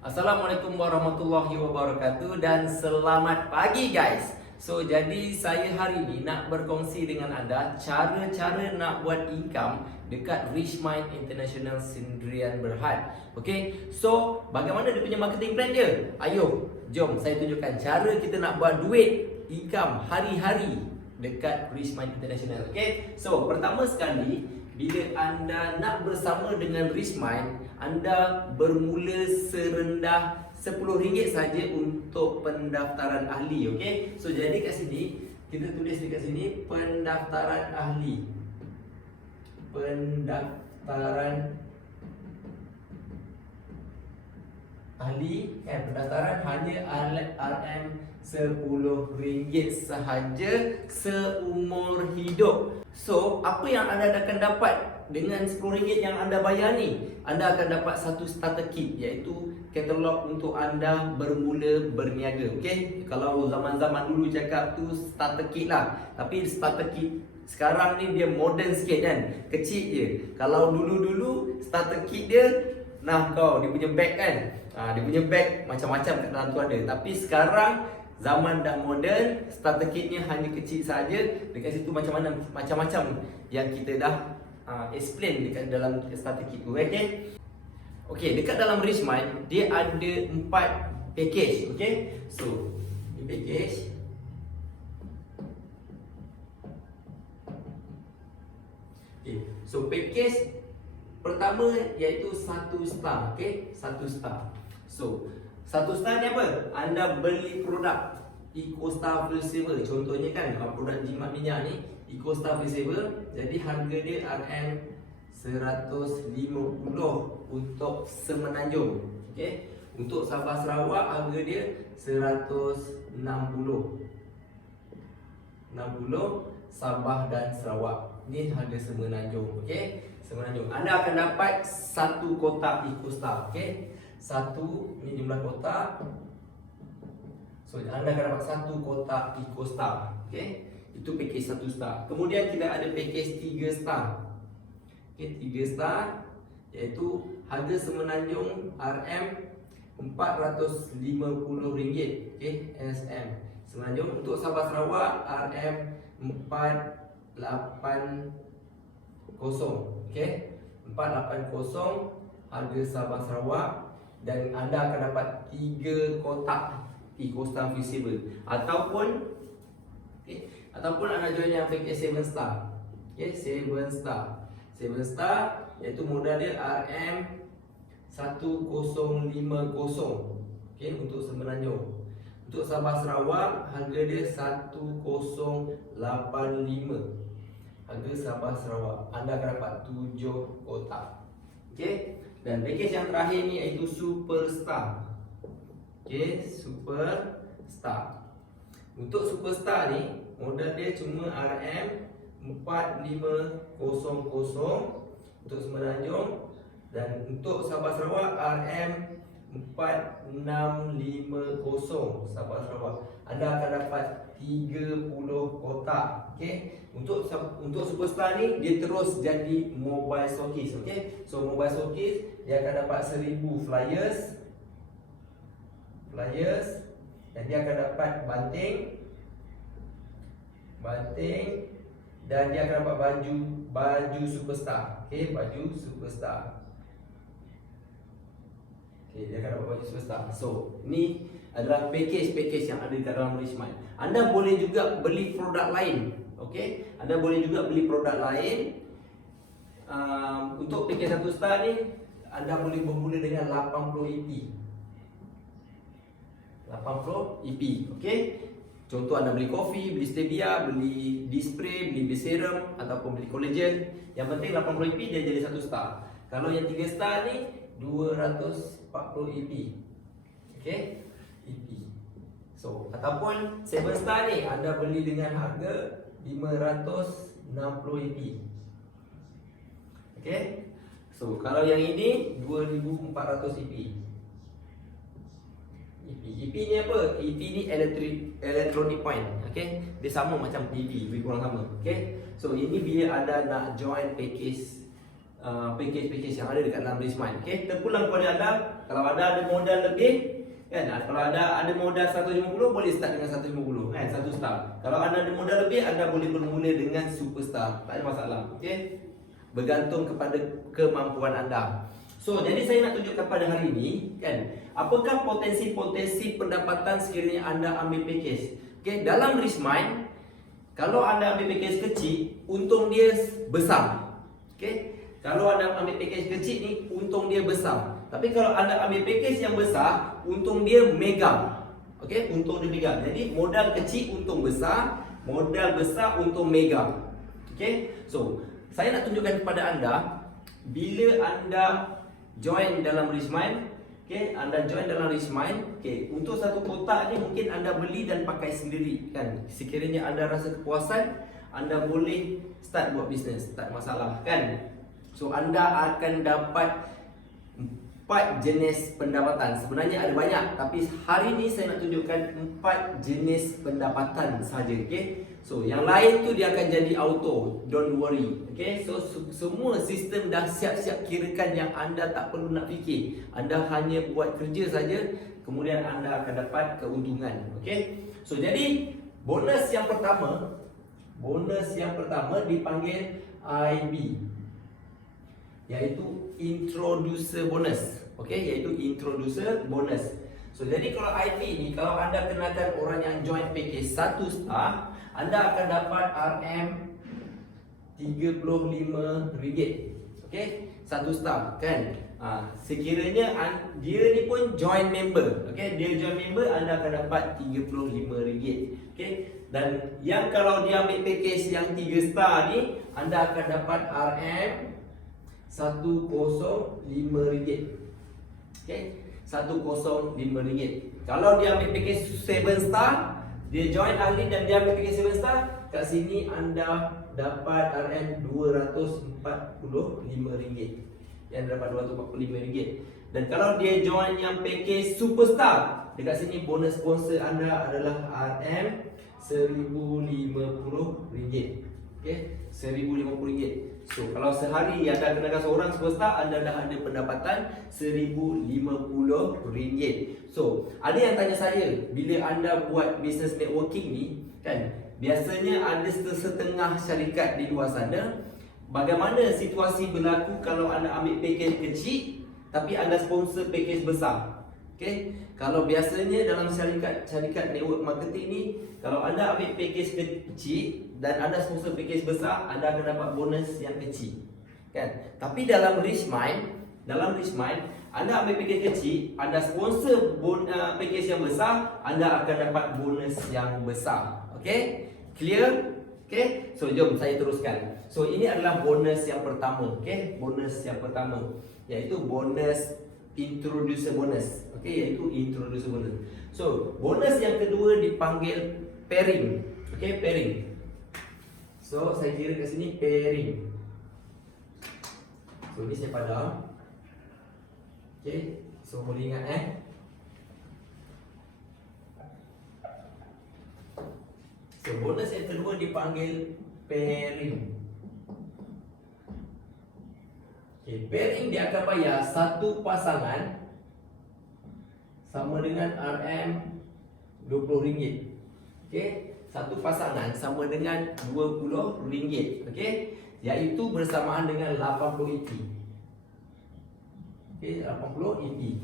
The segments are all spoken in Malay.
Assalamualaikum warahmatullahi wabarakatuh dan selamat pagi guys. Jadi saya hari ini nak berkongsi dengan anda cara-cara nak buat income dekat Richmind International Sdn Bhd. Bagaimana dia punya marketing plan dia? Ayo, jom saya tunjukkan cara kita nak buat duit income hari-hari dekat Richmind International. Pertama sekali, bila anda nak bersama dengan Richmind, anda bermula serendah RM10 saja untuk pendaftaran ahli. Jadi kat sini kita tulis dekat sini pendaftaran ahli. Pendaftaran ahli pendaftaran hanya RM10 sahaja seumur hidup. Apa yang anda akan dapat dengan RM10 yang anda bayar ni? Anda akan dapat satu starter kit, iaitu katalog untuk anda bermula berniaga. Kalau zaman-zaman dulu cakap tu starter kit lah, tapi starter kit sekarang ni dia modern sikit kan, kecil je. Kalau dulu-dulu starter kit dia, dia punya bag kan, dia punya bag macam-macam kat dalam tu ada. Tapi sekarang zaman dah moden, starter kitnya hanya kecil saja. Dekat situ macam-macam yang kita dah explain dekat dalam starter kit tu. Dekat dalam Richmind dia ada 4 package. Ni package. Package pertama iaitu 1 star. 1 star. 1 star ni apa? Anda beli produk EcoStar Full Saver. Contohnya kan produk jimat minyak ni EcoStar Full Saver. Jadi harga dia RM150 untuk Semenanjung. Untuk Sabah Sarawak harga dia RM160. Sabah dan Sarawak. Ni harga Semenanjung. Semenanjung. Anda akan dapat 1 kotak EcoStar. Ni jumlah kotak. Anda akan dapat 1 kotak EcoStar. Itu package 1 star. Kemudian kita ada package 3 star. 3 star iaitu harga Semenanjung RM450. SM Semenanjung. Untuk Sabah Sarawak RM480. 480 harga Sabah Sarawak. Dan anda akan dapat 3 kotak EcoStar Visible. Ataupun anda join yang package 7 star. 7 star. 7 star iaitu modal dia RM1050. Untuk Semenanjung. Untuk Sabah Sarawak harga dia 1085. Harga Sabah Sarawak. Anda akan dapat 7 kotak. Dan package yang terakhir ni iaitu Super Star. Super Star. Untuk Super Star ni modal dia cuma RM4500 untuk Semenanjung. Dan untuk Sabah Sarawak RM4650 Sabah Sarawak. Anda akan dapat 30 kotak. Untuk Superstar ni dia terus jadi mobile showcase. Mobile showcase dia akan dapat 1000 flyers. Dan dia akan dapat banting. Dan dia akan dapat baju Superstar. Baju Superstar. Dia akan dapat baju Superstar. Ni adalah package yang ada di dalam Richmind. Anda boleh juga beli produk lain. Anda boleh juga beli produk lain. Untuk package 1 star ni anda boleh bermula dengan 80 EP. 80 EP. Contoh anda beli kopi, beli stevia, beli D-spray, beli B-serum ataupun beli collagen. Yang penting 80 EP dia jadi 1 star. Kalau yang 3 star ni 240 EP. EP. Ataupun 7 star ni anda beli dengan harga 560 EP. Kalau yang ini 2400 EP. EP ni apa? EP ni electronic point. Dia sama macam TV, lebih kurang sama. Ini bila anda nak join package yang ada dekat dalam Richmind. Terpulang kepada anda Kalau ada modal lebih kan, kalau ada modal 150 boleh start dengan 150 kan, satu star. Kalau anda ada modal lebih, anda boleh bermula dengan superstar, tak ada masalah. Okey, bergantung kepada kemampuan anda. So, jadi saya nak tunjukkan pada hari ini kan, apakah potensi-potensi pendapatan sekiranya anda ambil package. Okey, dalam Richmind, kalau anda ambil package kecil, untung dia besar. Okey, kalau anda ambil package kecil ni, untung dia besar. Tapi kalau anda ambil package yang besar, untung dia mega. Okey, untung dia mega. Jadi modal kecil untung besar, modal besar untung mega. Okey, so saya nak tunjukkan kepada anda, bila anda join dalam Richmind, okey, anda join dalam Richmind, okey, untuk satu kotak ni mungkin anda beli dan pakai sendiri kan. Sekiranya anda rasa kepuasan, anda boleh start buat bisnes, tak masalah kan. So anda akan dapat 4 jenis pendapatan. Sebenarnya ada banyak, tapi hari ini saya nak tunjukkan 4 jenis pendapatan saja. Okay? So yang lain tu dia akan jadi auto, don't worry. Okay? So semua sistem dah siap-siap kirakan yang anda tak perlu nak fikir. Anda hanya buat kerja saja, kemudian anda akan dapat keuntungan. Okay? So jadi bonus yang pertama dipanggil IB, iaitu introducer bonus. Okey, iaitu introducer bonus. So jadi kalau IP ni, kalau anda kenakan orang yang join package 1 star, anda akan dapat RM35. Okey, 1 star kan. Sekiranya dia ni pun join member. Okey, dia join member, anda akan dapat RM35. Okey, dan yang kalau dia ambil package yang 3 star ni, anda akan dapat RM105. Okay, RM105. Kalau dia ambil package 7 star, dia join ahli dan dia ambil package 7 star, kat sini anda dapat RM245. Yang dapat RM245. Dan kalau dia join yang package superstar, dekat sini bonus sponsor anda adalah RM1050. Okay, RM1050. So kalau sehari anda kenakan seorang superstar, anda dah ada pendapatan RM1050. So ada yang tanya saya, bila anda buat business networking ni kan, biasanya ada setengah syarikat di luar sana. Bagaimana situasi berlaku kalau anda ambil package kecil tapi anda sponsor package besar? Okay, kalau biasanya dalam syarikat network marketing ni, kalau anda ambil package kecil dan anda sponsor package besar, anda akan dapat bonus yang kecil kan. Tapi dalam Richmind, anda ambil package kecil, anda sponsor package yang besar, anda akan dapat bonus yang besar. Okay, clear? Okay, so jom saya teruskan. So ini adalah bonus yang pertama. Okay, bonus yang pertama iaitu bonus introducer bonus. Okay, iaitu introducer bonus. So bonus yang kedua dipanggil pairing. Okay, pairing. So saya kira kat sini pairing. So ni saya padam. Okay, so boleh ingat So bonus yang kedua dipanggil pairing. Okay, pairing dia akan bayar satu pasangan sama dengan RM20. Okay, satu pasangan sama dengan RM20. Okay, iaitu bersamaan dengan 80 EP. Okay, 80 EP.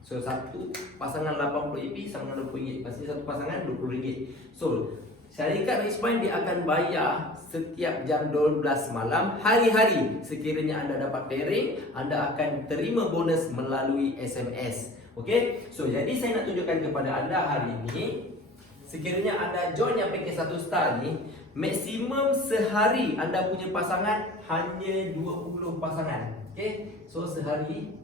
So satu pasangan 80 EP sama dengan RM20. Pasti satu pasangan RM20. So syarikat Richmind dia akan bayar setiap jam 12 malam hari-hari. Sekiranya anda dapat pairing, anda akan terima bonus melalui SMS. Okey, so jadi saya nak tunjukkan kepada anda hari ini, sekiranya anda join yang package 1 star ni, maksimum sehari anda punya pasangan hanya 20 pasangan. Okey, so sehari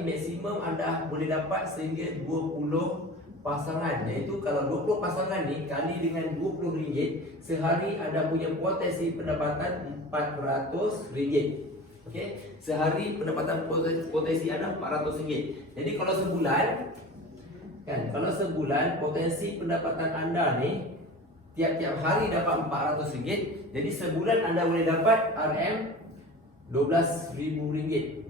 maksimum anda boleh dapat sehingga 20 pasangan. Iaitu kalau 20 pasangan ni kali dengan RM20, sehari anda punya potensi pendapatan RM400. Okey, sehari pendapatan potensi anda RM400. Jadi kalau sebulan kan, kalau sebulan potensi pendapatan anda ni tiap-tiap hari dapat RM400. Jadi sebulan anda boleh dapat RM12,000.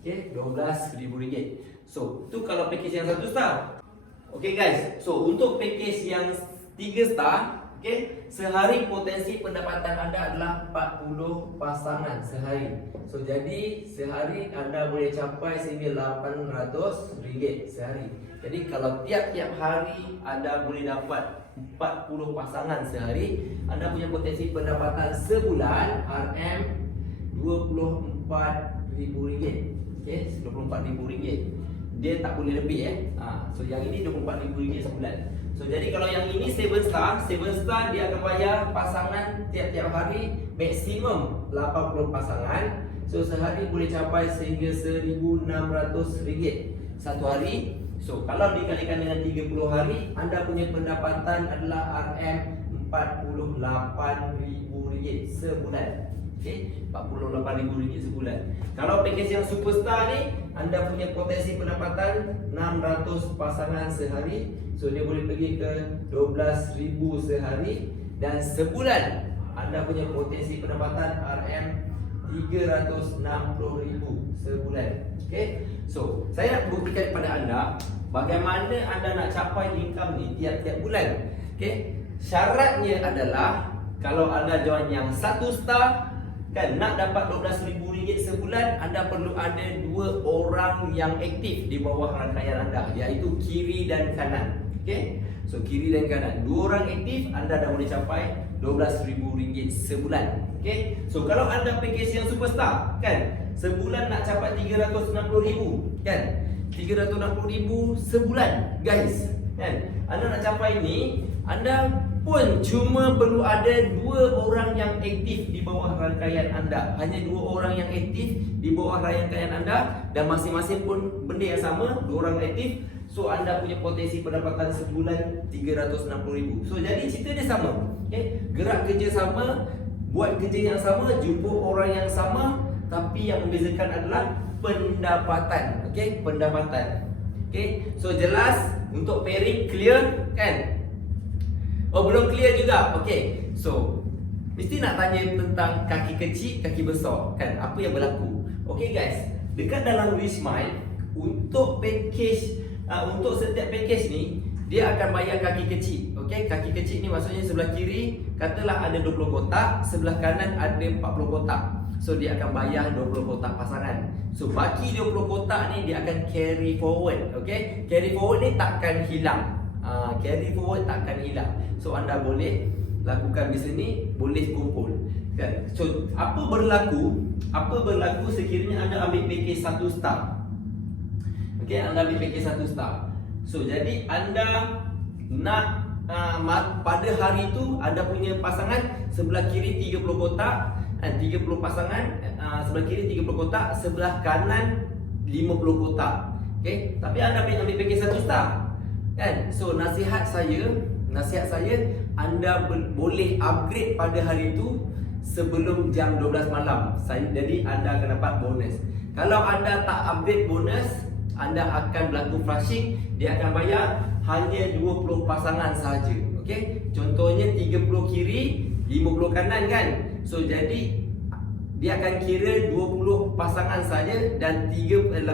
Okay, RM12,000. So, tu kalau package yang 1 star. Okay guys, so untuk package yang 3 star, okay, sehari potensi pendapatan anda adalah 40 pasangan sehari. So jadi sehari anda boleh capai sehingga RM800 sehari. Jadi kalau tiap-tiap hari anda boleh dapat 40 pasangan sehari, anda punya potensi pendapatan sebulan RM24,000. Okay, RM24,000. Dia tak boleh lebih So yang ini RM24,000 sebulan. So jadi kalau yang ini 7 star dia akan bayar pasangan tiap-tiap hari maksimum 80 pasangan. So sehari boleh capai sehingga RM1,600 satu hari. So kalau dikalikan dengan 30 hari, anda punya pendapatan adalah RM48,000 sebulan. Okay, RM48,000 sebulan. Kalau package yang superstar ni, anda punya potensi pendapatan 600 pasangan sehari. So dia boleh pergi ke 12,000 sehari. Dan sebulan anda punya potensi pendapatan RM360,000 sebulan. Okay, so saya nak buktikan kepada anda bagaimana anda nak capai income ni tiap-tiap bulan. Okay, syaratnya adalah kalau anda join yang 1 star, kan, nak dapat RM12,000 sebulan, anda perlu ada 2 orang yang aktif di bawah rangkaian anda, iaitu kiri dan kanan. Okay, so kiri dan kanan 2 orang aktif, anda dah boleh capai RM12,000 sebulan. Okay, so kalau anda package yang superstar, kan, sebulan nak capai RM360,000, kan, RM360,000 sebulan guys, kan. Anda nak capai ni, anda pun cuma perlu ada 2 orang yang aktif di bawah rangkaian anda. Hanya 2 orang yang aktif di bawah rangkaian anda, dan masing-masing pun benda yang sama, 2 orang aktif. So anda punya potensi pendapatan sebulan RM360,000. So jadi cerita dia sama. Okay? Gerak kerja sama, buat kerja yang sama, jumpa orang yang sama, tapi yang membezakan adalah pendapatan. Okay? Pendapatan. Okay? So jelas untuk pairing clear, kan? Oh, belum clear juga. Okay, so mesti nak tanya tentang kaki kecil, kaki besar, kan? Apa yang berlaku? Okay guys, dekat dalam WeSmile, untuk package, untuk setiap package ni, dia akan bayar kaki kecil. Okay, kaki kecil ni maksudnya sebelah kiri katalah ada 20 kotak, sebelah kanan ada 40 kotak. So dia akan bayar 20 kotak pasangan. So baki 20 kotak ni dia akan carry forward. Okay, carry forward ni takkan hilang. Carry forward takkan hilang. So anda boleh lakukan bisnes ni, boleh kumpul, kan? So apa berlaku sekiranya anda ambil package 1 star. Okay, anda ambil package 1 star. So jadi anda nak pada hari tu anda punya pasangan sebelah kiri 30 kotak, 30 pasangan, sebelah kiri 30 kotak, sebelah kanan 50 kotak. Okay, tapi anda ambil package 1 star, kan? So nasihat saya anda boleh upgrade pada hari itu sebelum jam 12 malam. Jadi anda akan dapat bonus. Kalau anda tak upgrade bonus, anda akan berlaku flushing. Dia akan bayar hanya 20 pasangan sahaja. Okey, contohnya 30 kiri, 50 kanan, kan? So jadi dia akan kira 20 pasangan saja, dan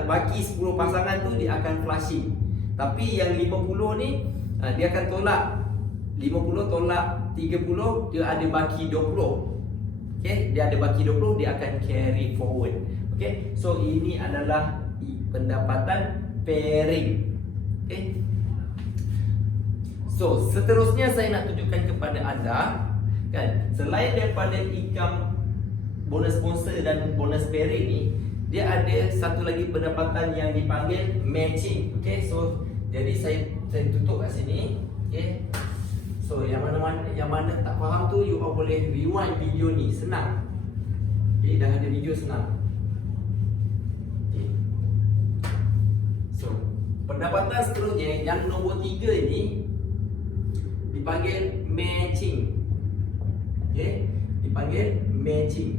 baki 10 pasangan tu dia akan flushing. Tapi yang 50 ni dia akan tolak 50 tolak 30, dia ada baki 20. Okey, dia ada baki 20, dia akan carry forward. Okey, so ini adalah pendapatan pairing. Okey. So seterusnya saya nak tunjukkan kepada anda, kan, selain daripada income bonus sponsor dan bonus pairing ni, dia ada satu lagi pendapatan yang dipanggil matching. Okey, so jadi saya tutup kat sini. Okey. So yang mana tak faham tu, you all boleh rewind video ni, senang. Okey, dah ada video senang. Okey. So pendapatan seterusnya yang nombor 3 ini dipanggil matching. Okey, dipanggil matching.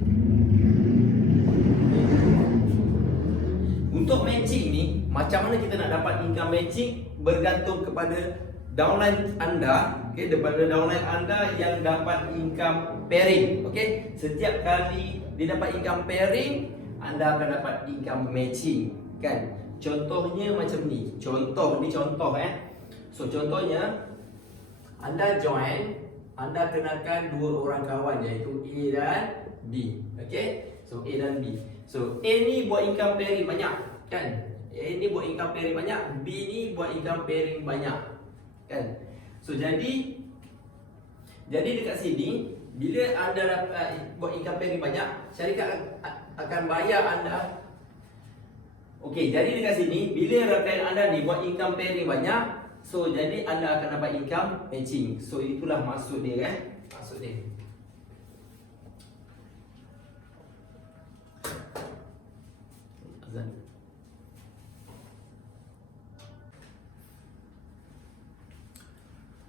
Untuk matching ni, macam mana kita nak dapat income matching bergantung kepada downline anda. Okey, daripada downline anda yang dapat income pairing. Okey, setiap kali dia dapat income pairing, anda akan dapat income matching, kan? Contohnya macam ni. Contoh So contohnya anda join, anda kenakan dua orang kawan iaitu A dan B. Okey? So A dan B. So A ni buat income pairing banyak, kan? A ni buat income pairing banyak, B ni buat income pairing banyak, kan? So jadi dekat sini bila anda dapat buat income pairing banyak, syarikat akan bayar anda. Okey, jadi dekat sini bila rakan anda ni buat income pairing banyak, so jadi anda akan dapat income matching. So itulah maksud dia, kan? Maksud dia. Azan.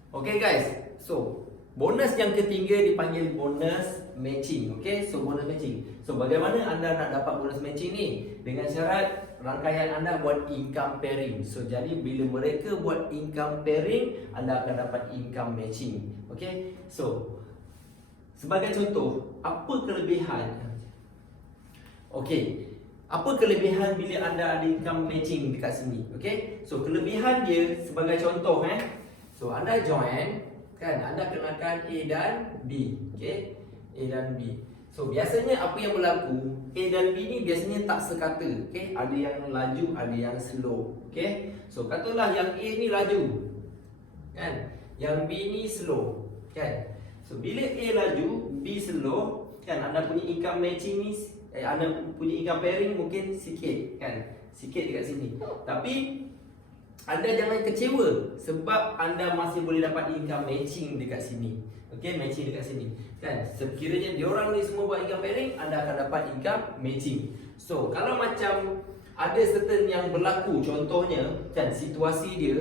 Okay guys, so bonus yang ketiga dipanggil bonus matching. Okay, so bonus matching. So bagaimana anda nak dapat bonus matching ni? Dengan syarat rangkaian anda buat income pairing. So jadi bila mereka buat income pairing, anda akan dapat income matching. Okay, so sebagai contoh, apa kelebihan? Okay, apa kelebihan bila anda ada income matching dekat sini? Okay, so kelebihan dia sebagai contoh, so anda join, kan? Anda kenakan A dan B. Okay, A dan B. So biasanya apa yang berlaku, A dan B ni biasanya tak sekata. Okay, ada yang laju, ada yang slow. Okay, so katalah yang A ni laju, kan? Yang B ni slow, kan? So bila A laju, B slow, kan? Anda punya income matching ni, anda punya income pairing mungkin sikit, kan? Sikit dekat sini. Tapi anda jangan kecewa sebab anda masih boleh dapat income matching dekat sini. Okey, matching dekat sini. Kan, sekiranya diorang ni semua buat income pairing, anda akan dapat income matching. So, kalau macam ada certain yang berlaku, contohnya kan situasi dia,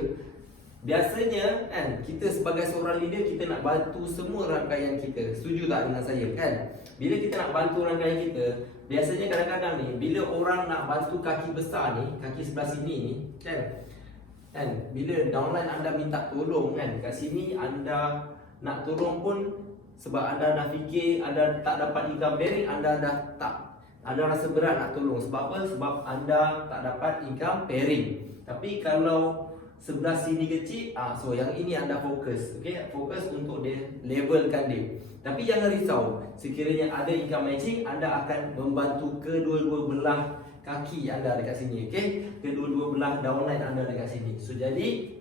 biasanya kan kita sebagai seorang leader, kita nak bantu semua rangkaian kita. Setuju tak dengan saya, kan? Bila kita nak bantu rangkaian kita, biasanya kadang-kadang ni bila orang nak bantu kaki besar ni, kaki sebelah sini ni, kan, bila downline anda minta tolong, kan, kat sini anda nak tolong pun sebab anda dah fikir anda tak dapat income pairing, anda rasa berat nak tolong. Sebab apa? Sebab anda tak dapat income pairing. Tapi kalau sebelah sini kecil, so yang ini anda fokus. Okey, fokus untuk dia levelkan dia. Tapi jangan risau, sekiranya ada income matching, anda akan membantu kedua-dua belah kaki anda dekat sini. Okey, kedua-dua belah downline anda dekat sini. So jadi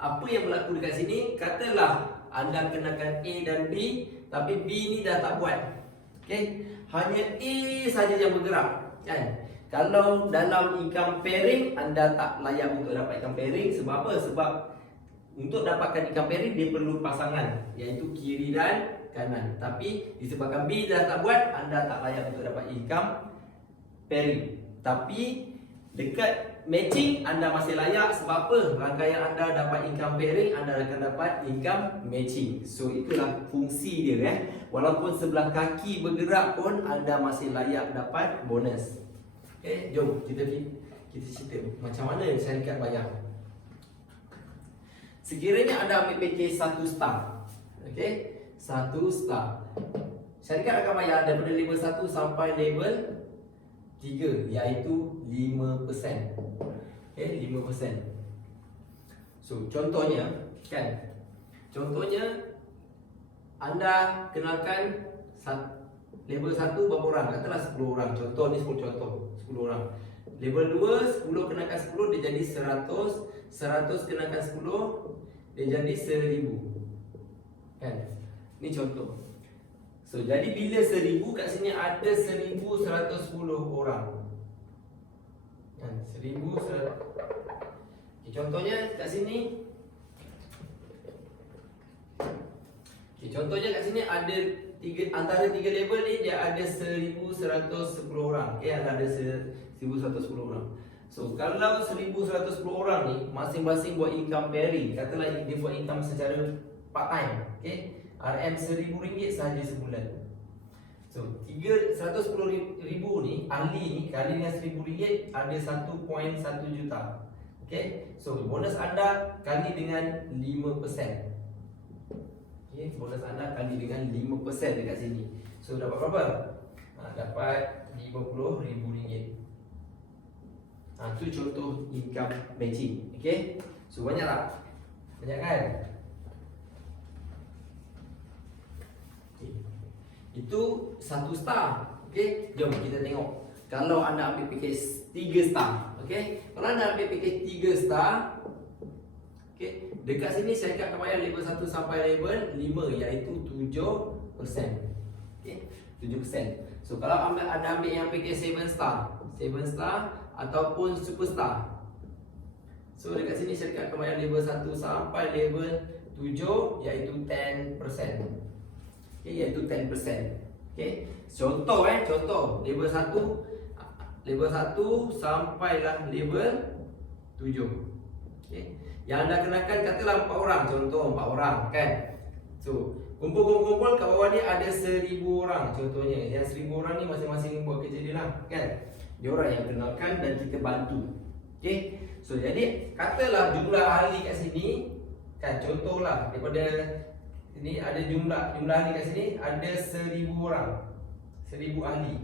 apa yang berlaku dekat sini, katalah anda kenakan A dan B, tapi B ni dah tak buat. Okey, hanya A saja yang bergerak, kan? Kalau dalam income pairing, anda tak layak untuk dapat income pairing. Sebab apa? Sebab untuk dapatkan income pairing, dia perlu pasangan, iaitu kiri dan kanan. Tapi disebabkan B dah tak buat, anda tak layak untuk dapat income pairing. Tapi dekat matching, anda masih layak. Sebab apa? Rangkaian anda dapat income pairing, anda akan dapat income matching. So itulah fungsi dia, Walaupun sebelah kaki bergerak pun, anda masih layak dapat bonus. Okay, jom kita cerita macam mana syarikat bayar. Sekiranya anda ambil package 1 star, okay, 1 star, syarikat akan bayar daripada level 1 sampai level 3, iaitu 5%. Okay, 5%. So contohnya, kan, contohnya anda kenalkan level 1 berapa orang? Katalah 10 orang. Contoh ni 10 contoh, 10 orang. Level 2, 10 kenakan 10, dia jadi 100. 100 kenakan 10, dia jadi 1000. Kan? Ni contoh. So jadi bila 1000, kat sini ada 1110 orang. Kan? 1100. Okay, contohnya kat sini. Okay, contohnya kat sini ada antara 3 level ni, dia ada 1110 orang. Okay, ada 1110 orang. So kalau 1110 orang ni masing-masing buat income pairing, katalah dia buat income secara part time, okay, RM RM1000 sahaja sebulan. So 110,000 ni, ahli ni kali dengan RM1000 ada 1.1 juta. Okay, so bonus anda kali dengan 5%. Okay, bonus anda kali dengan 5% dekat sini. So dapat berapa? Dapat RM50,000. Itu contoh income matching. Okay, so banyak tak? Banyak kan? Itu 1 star. Okay, jom kita tengok. Kalau anda ambil package 3 star, okay, kalau anda ambil package 3 star, okay, dekat sini syarikat akan bayar level 1 sampai level 5, iaitu 7%. Okay, 7%. So kalau anda ambil yang package 7 star ataupun superstar, so dekat sini syarikat akan bayar level 1 sampai level 7, iaitu 10%. Okay, iaitu 10%. Okay, contoh level 1 sampailah level 7. Okay, yang anda kenakan katalah 4 orang, contoh 4 orang kan. So kumpul kat bawah ni ada 1,000 orang contohnya. Yang 1,000 orang ni masing-masing buat kerja dia lah kan. Dia orang yang kenalkan dan kita bantu. Okay, so jadi katalah jumlah ahli kat sini kan, contohlah daripada ini ada jumlah ahli kat sini ada 1,000 orang. 1,000 ahli.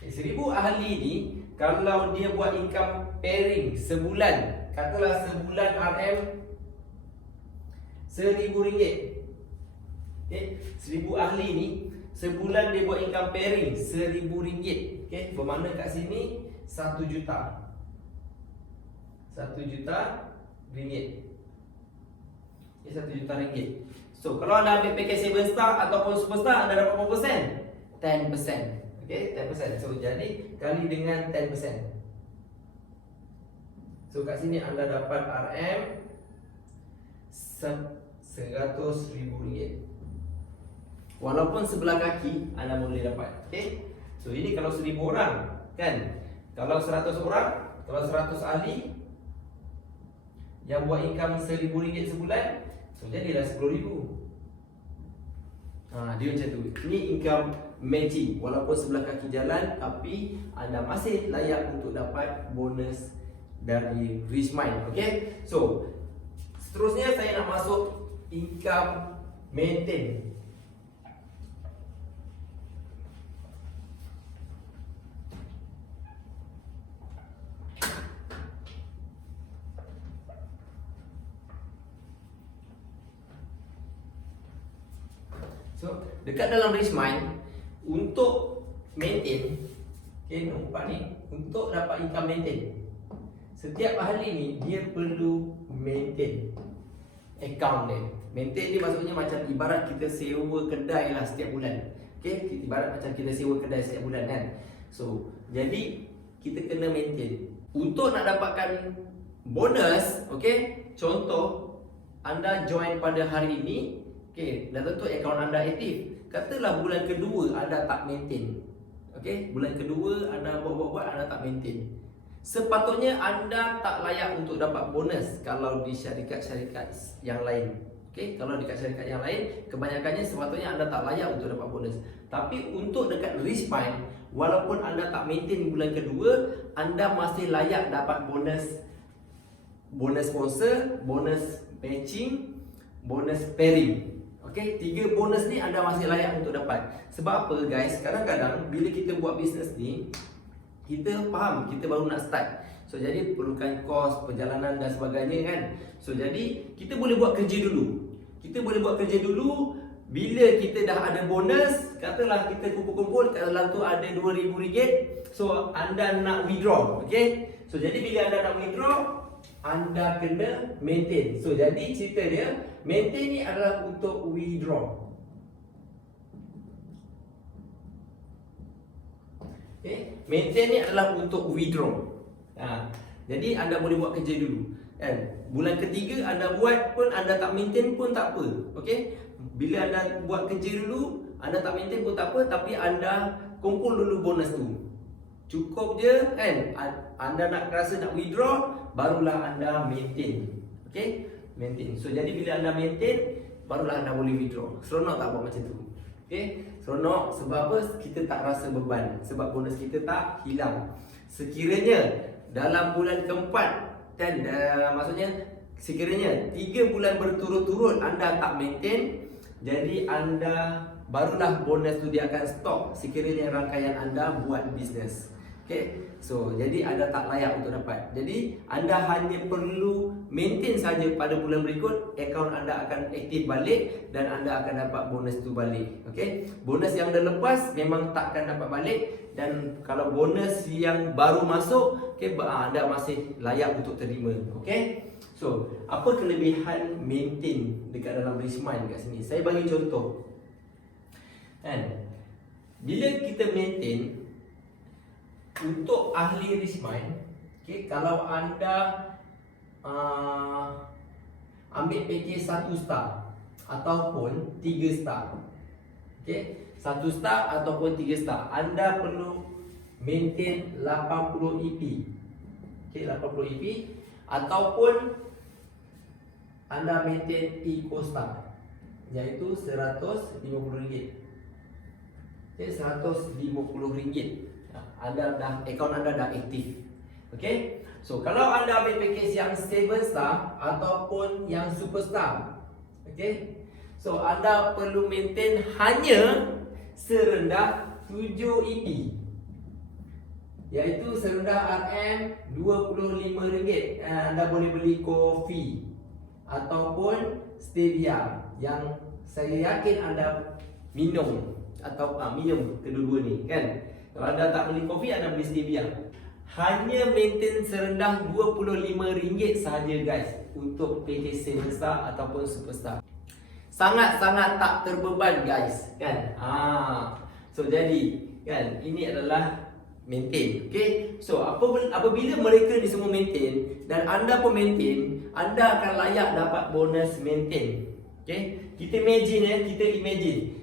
Okay, 1,000 ahli ni kalau dia buat income pairing sebulan, katalah sebulan RM RM1,000. Okay, 1,000 ahli ni sebulan dia buat income pairing RM1,000. Okay, bermakna kat sini 1 juta. 1 juta ringgit. Okay, 1 juta ringgit. So kalau anda ambil package 7 star ataupun superstar, anda dapat berapa persen? 10%. Okay, 10%. So jadi kali dengan 10%. So kat sini anda dapat RM RM100,000. Walaupun sebelah kaki anda boleh dapat. Okay, so ini kalau 1,000 orang kan. Kalau 100 orang, kalau 100 ahli yang buat income RM1,000 sebulan, so jadilah RM10,000. Dia macam tu. Ini income matching. Walaupun sebelah kaki jalan, tapi anda masih layak untuk dapat bonus dari Richmind. Okay, so seterusnya saya nak masuk income maintain. So dekat dalam Richmind, untuk maintain, okay, nombor 4 ni, untuk dapat income maintain, setiap ahli ni dia perlu maintain account dia. Maintain ni maksudnya macam ibarat kita sewa kedai lah setiap bulan. Okay, ibarat macam kita sewa kedai setiap bulan kan. So jadi kita kena maintain. Untuk nak dapatkan bonus, okay, contoh anda join pada hari ini, okay, dah tentu akaun anda aktif. Katalah bulan kedua anda tak maintain. Okay, bulan kedua anda buat anda tak maintain. Sepatutnya anda tak layak untuk dapat bonus kalau di syarikat-syarikat yang lain. Okay, kalau dekat syarikat yang lain, kebanyakannya sepatutnya anda tak layak untuk dapat bonus. Tapi untuk dekat Richmind, walaupun anda tak maintain bulan kedua, anda masih layak dapat bonus. Bonus sponsor, bonus matching, bonus pairing. Okay, 3 bonus ni anda masih layak untuk dapat. Sebab apa guys? Kadang-kadang bila kita buat bisnes ni, kita faham kita baru nak start. So jadi perlukan kos, perjalanan dan sebagainya kan. So jadi kita boleh buat kerja dulu. Bila kita dah ada bonus, katalah kita kumpul-kumpul, kat dalam tu ada RM2,000. So anda nak withdraw, okay? So jadi bila anda nak withdraw, anda kena maintain. So jadi cerita dia, maintain ni adalah untuk withdraw. Okay, maintain ni adalah untuk withdraw. Jadi anda boleh buat kerja dulu kan. Bulan ketiga anda buat pun anda tak maintain pun tak apa. Okay, bila anda buat kerja dulu, anda tak maintain pun tak apa, tapi anda kumpul dulu bonus tu. Cukup je kan. Anda nak rasa nak withdraw, barulah anda maintain. Okay, maintain. So jadi bila anda maintain, barulah anda boleh withdraw. Seronok tak buat macam tu? Okay, seronok sebab apa? Kita tak rasa beban, sebab bonus kita tak hilang. Sekiranya dalam bulan keempat dan maksudnya sekiranya 3 bulan berturut-turut anda tak maintain, jadi anda barulah bonus tu dia akan stop sekiranya rangkaian anda buat bisnes. Okay, so jadi anda tak layak untuk dapat. Jadi anda hanya perlu maintain saja pada bulan berikut, akaun anda akan aktif balik dan anda akan dapat bonus tu balik. Okay, bonus yang dah lepas memang takkan dapat balik, dan kalau bonus yang baru masuk, okay, anda masih layak untuk terima. Okay, so apa kelebihan maintain dekat dalam Richmind kat sini? Saya bagi contoh. Kan, bila kita maintain untuk ahli Richmind, okay, kalau anda ambil package 1 star ataupun 3 star, okay, 1 star ataupun 3 star, anda perlu maintain 80 EP, okay, 80 EP, ataupun anda maintain Eco Star, iaitu RM150, okay, RM150. Akaun anda dah aktif. Okay, so kalau anda ambil package yang 7 star ataupun yang super star, okay, so anda perlu maintain hanya serendah 7 EP, iaitu serendah RM25. Anda boleh beli kopi ataupun stevia yang saya yakin anda minum atau minum kedua-dua ni, kan. Kalau anda tak beli kopi, anda beli stevia. Hanya maintain serendah RM25 sahaja guys untuk package 7 star ataupun super star. Sangat-sangat tak terbeban guys, kan. So jadi kan, ini adalah maintain. Okay, so apabila mereka ni semua maintain dan anda pun maintain, anda akan layak dapat bonus maintain. Okay, kita imagine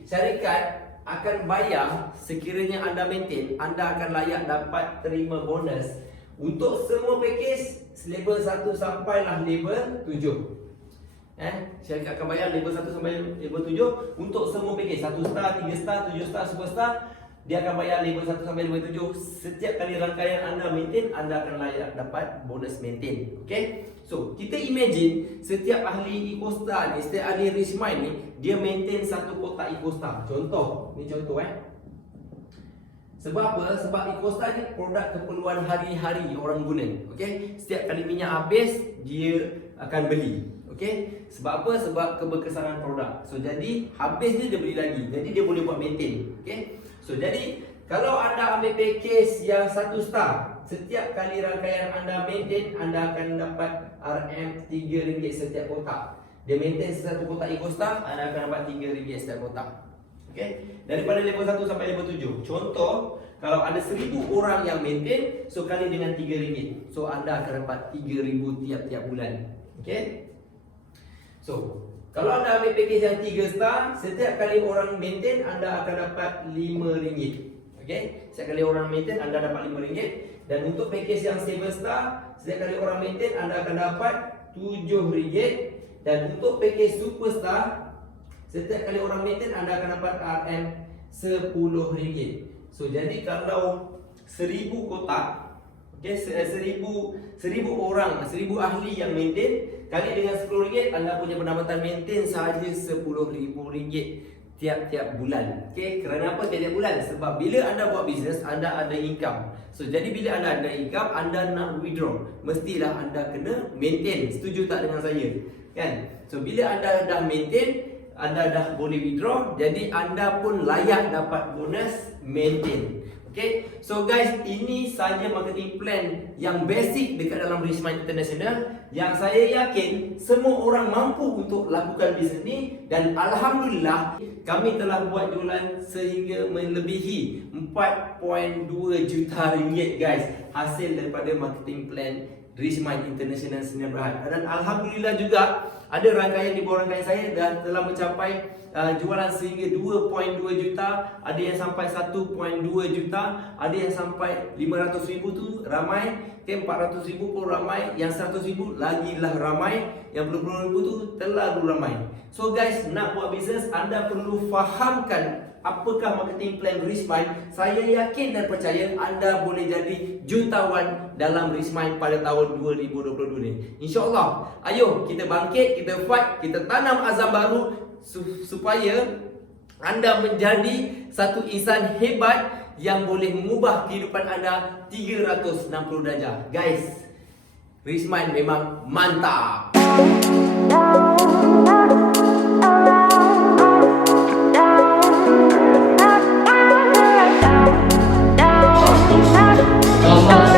syarikat akan bayar sekiranya anda maintain, anda akan layak dapat terima bonus untuk semua package level 1 sampailah level 7. Syarikat akan bayar level 1 sampai level 7 untuk semua package 1 star, 3 star, 7 star, super star. Dia akan bayar level 1 sampai level 7. Setiap kali rangkaian anda maintain, anda akan layak dapat bonus maintain. Okay, so kita imagine setiap ahli EcoStar ni, setiap ahli Richmind ni, dia maintain satu kotak EcoStar. Contoh, ni contoh Sebab apa? Sebab EcoStar ni produk keperluan hari-hari orang guna. Okay, setiap kali minyak habis, dia akan beli. Okay, sebab apa? Sebab keberkesanan produk. So jadi habis dia beli lagi. Jadi dia boleh buat maintain. Okay, so jadi kalau anda ambil package yang 1 star, setiap kali rangkaian anda maintain, anda akan dapat RM3 setiap kotak. Dia maintain satu kotak EcoStar, anda akan dapat RM3 setiap kotak. Okay, daripada level 1 sampai level 7. Contoh, kalau ada 1000 orang yang maintain, so kali dengan RM3, so anda akan dapat RM3,000 tiap-tiap bulan. Okay, so kalau anda ambil package yang 3 star, setiap kali orang maintain, anda akan dapat RM5. Okay, setiap kali orang maintain, anda dapat RM5. Dan untuk package yang 7 star, setiap kali orang maintain, anda akan dapat RM7. Dan untuk package super star, setiap kali orang maintain, anda akan dapat RM10. So jadi kalau 1000 kotak, okay, 1000 orang, 1000 ahli yang maintain, kali dengan RM10, anda punya pendapatan maintain sahaja RM10,000 tiap-tiap bulan. Okay, kerana apa tiap-tiap bulan? Sebab bila anda buat bisnes, anda ada income. So jadi bila anda ada income, anda nak withdraw, mestilah anda kena maintain. Setuju tak dengan saya? Kan? So bila anda dah maintain, anda dah boleh withdraw, jadi anda pun layak dapat bonus maintain. Okay, so guys, ini saja marketing plan yang basic dekat dalam Richmind International yang saya yakin semua orang mampu untuk lakukan bisnes ni, dan alhamdulillah kami telah buat jualan sehingga melebihi 4.2 juta ringgit guys, hasil daripada marketing plan Richmind International Sdn Bhd. Dan alhamdulillah juga ada rangkaian di bawah rangkaian saya dah telah mencapai jualan sehingga 2.2 juta, ada yang sampai 1.2 juta, ada yang sampai 500,000 tu ramai, 400,000 pun ramai, yang 100,000 lagi lah ramai, yang 20,000 tu terlalu ramai. So guys, nak buat bisnes, anda perlu fahamkan apakah marketing plan Richmind. Saya yakin dan percaya anda boleh jadi jutawan dalam Richmind pada tahun 2022 ni. InsyaAllah, ayo kita bangkit, kita fight, kita tanam azam baru supaya anda menjadi satu insan hebat yang boleh mengubah kehidupan anda 360 darjah. Guys, Rizman memang mantap. Gambar